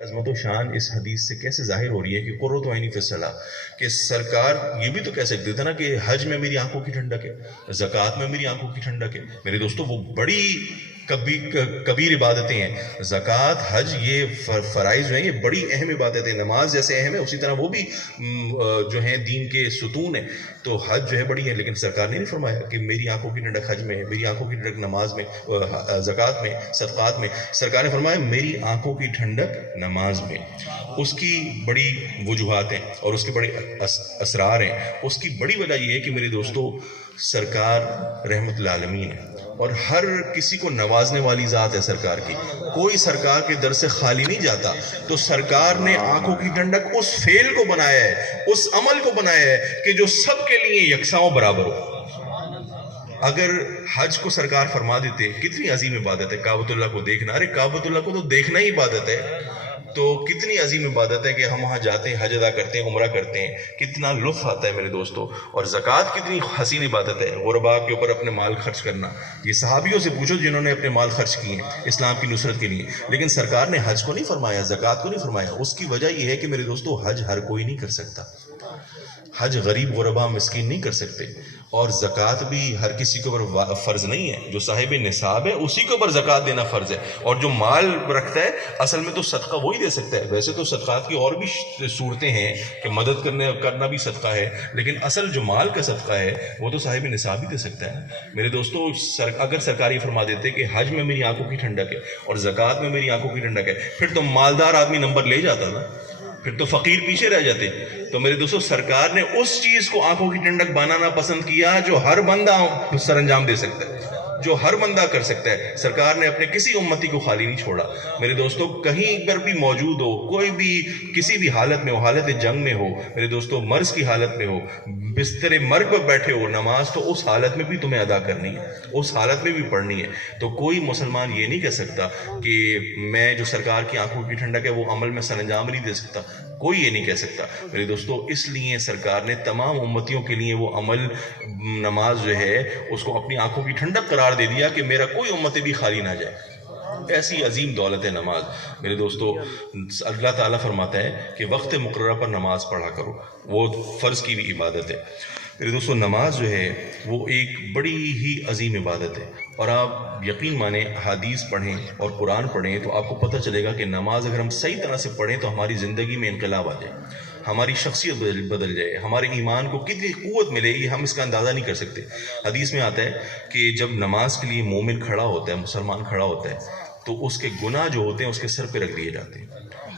عظمت و شان اس حدیث سے کیسے ظاہر ہو رہی ہے کہ قرۃ عینی فی الصلاۃ، کہ سرکار یہ بھی تو کہہ سکتے تھے نا کہ حج میں میری آنکھوں کی ٹھنڈک ہے، زکوٰۃ میں میری آنکھوں کی ٹھنڈک ہے۔ میرے دوستو وہ بڑی کبیر عبادتیں ہیں، زکوٰۃ حج یہ فرائض ہیں، یہ بڑی اہم عبادتیں ہیں۔ نماز جیسے اہم ہے اسی طرح وہ بھی جو ہیں دین کے ستون ہیں، تو حج جو ہے بڑی ہے، لیکن سرکار نے نہیں فرمایا کہ میری آنکھوں کی ٹھنڈک حج میں ہے، میری آنکھوں کی ٹھنڈک نماز میں، زکوٰۃ میں، صدقات میں۔ سرکار نے فرمایا میری آنکھوں کی ٹھنڈک نماز میں۔ اس کی بڑی وجوہات ہیں اور اس کے بڑے اسرار ہیں۔ اس کی بڑی وجہ یہ ہے کہ میرے دوستو سرکار رحمت العالمین ہے اور ہر کسی کو نوازنے والی ذات ہے سرکار کی، کوئی سرکار کے در سے خالی نہیں جاتا۔ تو سرکار نے آنکھوں کی ٹھنڈک اس فعل کو بنایا ہے، اس عمل کو بنایا ہے کہ جو سب کے لیے یکساں و برابر ہو۔ اگر حج کو سرکار فرما دیتے، کتنی عظیم عبادت ہے کعبۃ اللہ کو دیکھنا، ارے کعبۃ اللہ کو تو دیکھنا ہی عبادت ہے، تو کتنی عظیم عبادت ہے کہ ہم وہاں جاتے ہیں، حج ادا کرتے ہیں، عمرہ کرتے ہیں، کتنا لطف آتا ہے میرے دوستو۔ اور زکوٰۃ کتنی حسین عبادت ہے، غرباء کے اوپر اپنے مال خرچ کرنا۔ یہ صحابیوں سے پوچھو جنہوں نے اپنے مال خرچ کیے ہیں اسلام کی نصرت کے لیے، لیکن سرکار نے حج کو نہیں فرمایا، زکوٰۃ کو نہیں فرمایا۔ اس کی وجہ یہ ہے کہ میرے دوستو حج ہر کوئی نہیں کر سکتا، حج غریب غربا مسکین نہیں کر سکتے، اور زکوٰۃ بھی ہر کسی کے اوپر فرض نہیں ہے۔ جو صاحب نصاب ہے اسی کے اوپر زکوٰۃ دینا فرض ہے، اور جو مال رکھتا ہے اصل میں تو صدقہ وہی دے سکتا ہے۔ ویسے تو صدقات کی اور بھی صورتیں ہیں کہ مدد کرنا بھی صدقہ ہے، لیکن اصل جو مال کا صدقہ ہے وہ تو صاحب نصاب ہی دے سکتا ہے۔ میرے دوستو اگر سرکار یہ فرما دیتے کہ حج میں میری آنکھوں کی ٹھنڈک ہے اور زکوٰۃ میں میری آنکھوں کی ٹھنڈک ہے، پھر تو مالدار آدمی نمبر لے جاتا نا، پھر تو فقیر پیچھے رہ جاتے۔ تو میرے دوستو سرکار نے اس چیز کو آنکھوں کی ٹھنڈک بنانا پسند کیا جو ہر بندہ سر انجام دے سکتا ہے، جو ہر بندہ کر سکتا ہے۔ سرکار نے اپنے کسی امتی کو خالی نہیں چھوڑا۔ میرے دوستو کہیں پر بھی موجود ہو، کوئی بھی کسی بھی حالت میں ہو، حالت جنگ میں ہو، میرے دوستو مرض کی حالت میں ہو، بستر مرگ پر بیٹھے ہو، نماز تو اس حالت میں بھی تمہیں ادا کرنی ہے، اس حالت میں بھی پڑھنی ہے۔ تو کوئی مسلمان یہ نہیں کہہ سکتا کہ میں جو سرکار کی آنکھوں کی ٹھنڈک ہے وہ عمل میں سر انجام نہیں دے سکتا، کوئی یہ نہیں کہہ سکتا میرے دوستو۔ اس لیے سرکار نے تمام امتیوں کے لیے وہ عمل نماز جو ہے اس کو اپنی آنکھوں کی ٹھنڈک قرار دے دیا کہ میرا کوئی امت بھی خالی نہ جائے۔ ایسی عظیم دولت ہے نماز میرے دوستو۔ اللہ تعالیٰ فرماتا ہے کہ وقت مقررہ پر نماز پڑھا کرو، وہ فرض کی بھی عبادت ہے میرے دوستو۔ نماز جو ہے وہ ایک بڑی ہی عظیم عبادت ہے، اور آپ یقین مانیں حدیث پڑھیں اور قرآن پڑھیں تو آپ کو پتہ چلے گا کہ نماز اگر ہم صحیح طرح سے پڑھیں تو ہماری زندگی میں انقلاب آ جائے، ہماری شخصیت بدل جائے، ہمارے ایمان کو کتنی قوت ملے گی ہم اس کا اندازہ نہیں کر سکتے۔ حدیث میں آتا ہے کہ جب نماز کے لیے مومن کھڑا ہوتا ہے، مسلمان کھڑا ہوتا ہے، تو اس کے گناہ جو ہوتے ہیں اس کے سر پہ رکھ دیے جاتے ہیں،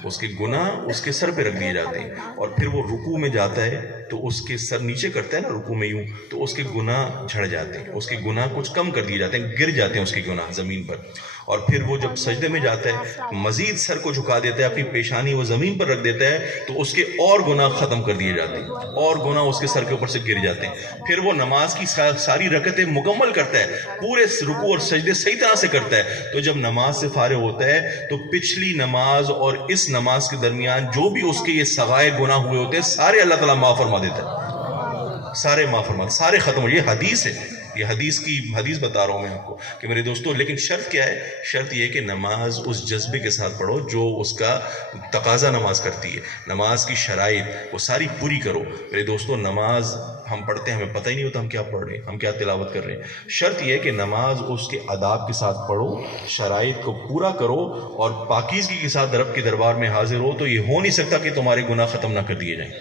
اس کے گناہ اس کے سر پہ رکھ دیے جاتے ہیں، اور پھر وہ رکوع میں جاتا ہے تو اس کے سر نیچے کرتا ہے نا رکوع میں یوں، تو اس کے گناہ جھڑ جاتے ہیں، اس کے گناہ کچھ کم کر دیے جاتے ہیں، گر جاتے ہیں اس کے گناہ زمین پر۔ اور پھر وہ جب سجدے میں جاتا ہے مزید سر کو جھکا دیتا ہے، اپنی پیشانی وہ زمین پر رکھ دیتا ہے، تو اس کے اور گناہ ختم کر دیے جاتے ہیں، اور گناہ اس کے سر کے اوپر سے گر جاتے ہیں۔ پھر وہ نماز کی ساری رکعتیں مکمل کرتا ہے، پورے رکوع اور سجدے صحیح طرح سے کرتا ہے، تو جب نماز سے فارغ ہوتا ہے تو پچھلی نماز اور اس نماز کے درمیان جو بھی اس کے یہ صغائر گناہ ہوئے ہوتے ہیں سارے اللہ تعالیٰ معاف فرما دیتا ہے، سارے معاف فرما، سارے ختم ہو۔ یہ حدیث ہے، یہ حدیث بتا رہا ہوں میں آپ کو کہ میرے دوستو، لیکن شرط کیا ہے؟ شرط یہ ہے کہ نماز اس جذبے کے ساتھ پڑھو جو اس کا تقاضا نماز کرتی ہے، نماز کی شرائط وہ ساری پوری کرو میرے دوستو۔ نماز ہم پڑھتے ہیں ہمیں پتہ ہی نہیں ہوتا ہم کیا پڑھ رہے ہیں، ہم کیا تلاوت کر رہے ہیں۔ شرط یہ ہے کہ نماز اس کے آداب کے ساتھ پڑھو، شرائط کو پورا کرو، اور پاکیزگی کے ساتھ رب کے دربار میں حاضر ہو، تو یہ ہو نہیں سکتا کہ تمہارے گناہ ختم نہ کر دیے جائیں۔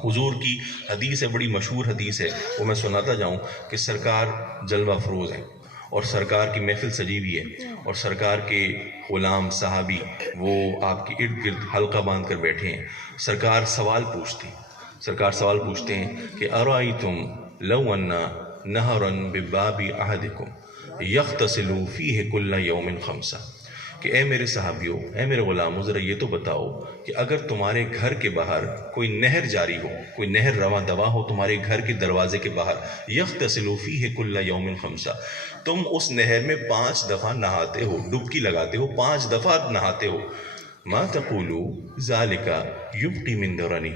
حضور کی حدیث ہے، بڑی مشہور حدیث ہے، وہ میں سناتا جاؤں کہ سرکار جلوہ افروز ہیں، اور سرکار کی محفل سجی ہوئی ہے، اور سرکار کے غلام صحابی وہ آپ کے ارد گرد حلقہ باندھ کر بیٹھے ہیں۔ سرکار سوال پوچھتے ہیں کہ ارائیتم لو ان نہرا بباب احدکم یغتسل فیہ کل یوم خمسہ، کہ اے میرے صحابیوں، اے میرے غلاموں، ذرا یہ تو بتاؤ کہ اگر تمہارے گھر کے باہر کوئی نہر جاری ہو، کوئی نہر رواں دواں ہو تمہارے گھر کے دروازے کے باہر، یغتسل فیہ کل یوم خمسہ، تم اس نہر میں 5 دفعہ نہاتے ہو، ڈبکی لگاتے ہو، 5 دفعہ نہاتے ہو، ما تقولو ذالکا یبقی من درنہ،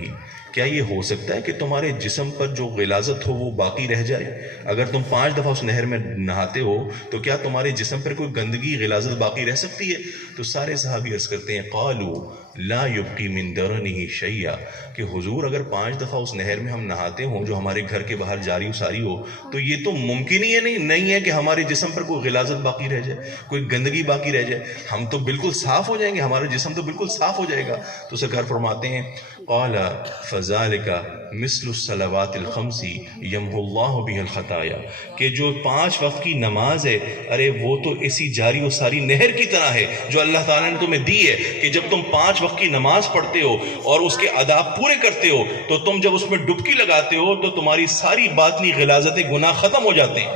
کیا یہ ہو سکتا ہے کہ تمہارے جسم پر جو غلاظت ہو وہ باقی رہ جائے؟ اگر تم 5 دفعہ اس نہر میں نہاتے ہو تو کیا تمہارے جسم پر کوئی گندگی غلاظت باقی رہ سکتی ہے؟ تو سارے صحابی عرض کرتے ہیں قالوا لا یبقی من درنہ شیئا، کہ حضور اگر 5 دفعہ اس نہر میں ہم نہاتے ہوں جو ہمارے گھر کے باہر جاری و ساری ہو تو یہ تو ممکن ہی نہیں ہے کہ ہمارے جسم پر کوئی غلاظت باقی رہ جائے، کوئی گندگی باقی رہ جائے، ہم تو بالکل صاف ہو جائیں گے، ہمارا جسم تو بالکل صاف ہو جائے گا۔ تو سرکار فرماتے ہیں قال فذلک مثل الصلوات الخمس یمحو اللہ بہ الخطایا، کہ جو 5 وقت کی نماز ہے، ارے وہ تو اسی جاری و ساری نہر کی طرح ہے جو اللہ تعالیٰ نے تمہیں دی ہے، کہ جب تم 5 وقت کی نماز پڑھتے ہو اور اس کے آداب پورے کرتے ہو تو تم جب اس میں ڈبکی لگاتے ہو تو تمہاری ساری باطنی غلاظت گناہ ختم ہو جاتے ہیں،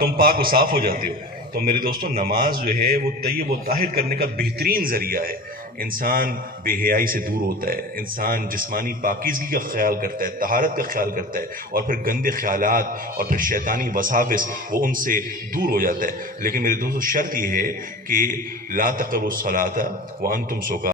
تم پاک و صاف ہو جاتے ہو۔ تو میرے دوستو، نماز جو ہے وہ طیب و طاہر کرنے کا بہترین ذریعہ ہے۔ انسان بے حیائی سے دور ہوتا ہے، انسان جسمانی پاکیزگی کا خیال کرتا ہے، طہارت کا خیال کرتا ہے، اور پھر گندے خیالات اور پھر شیطانی وساوس وہ ان سے دور ہو جاتا ہے۔ لیکن میرے دوستو، شرط یہ ہے کہ لا تقربوا الصلاۃ وانتم سکارى،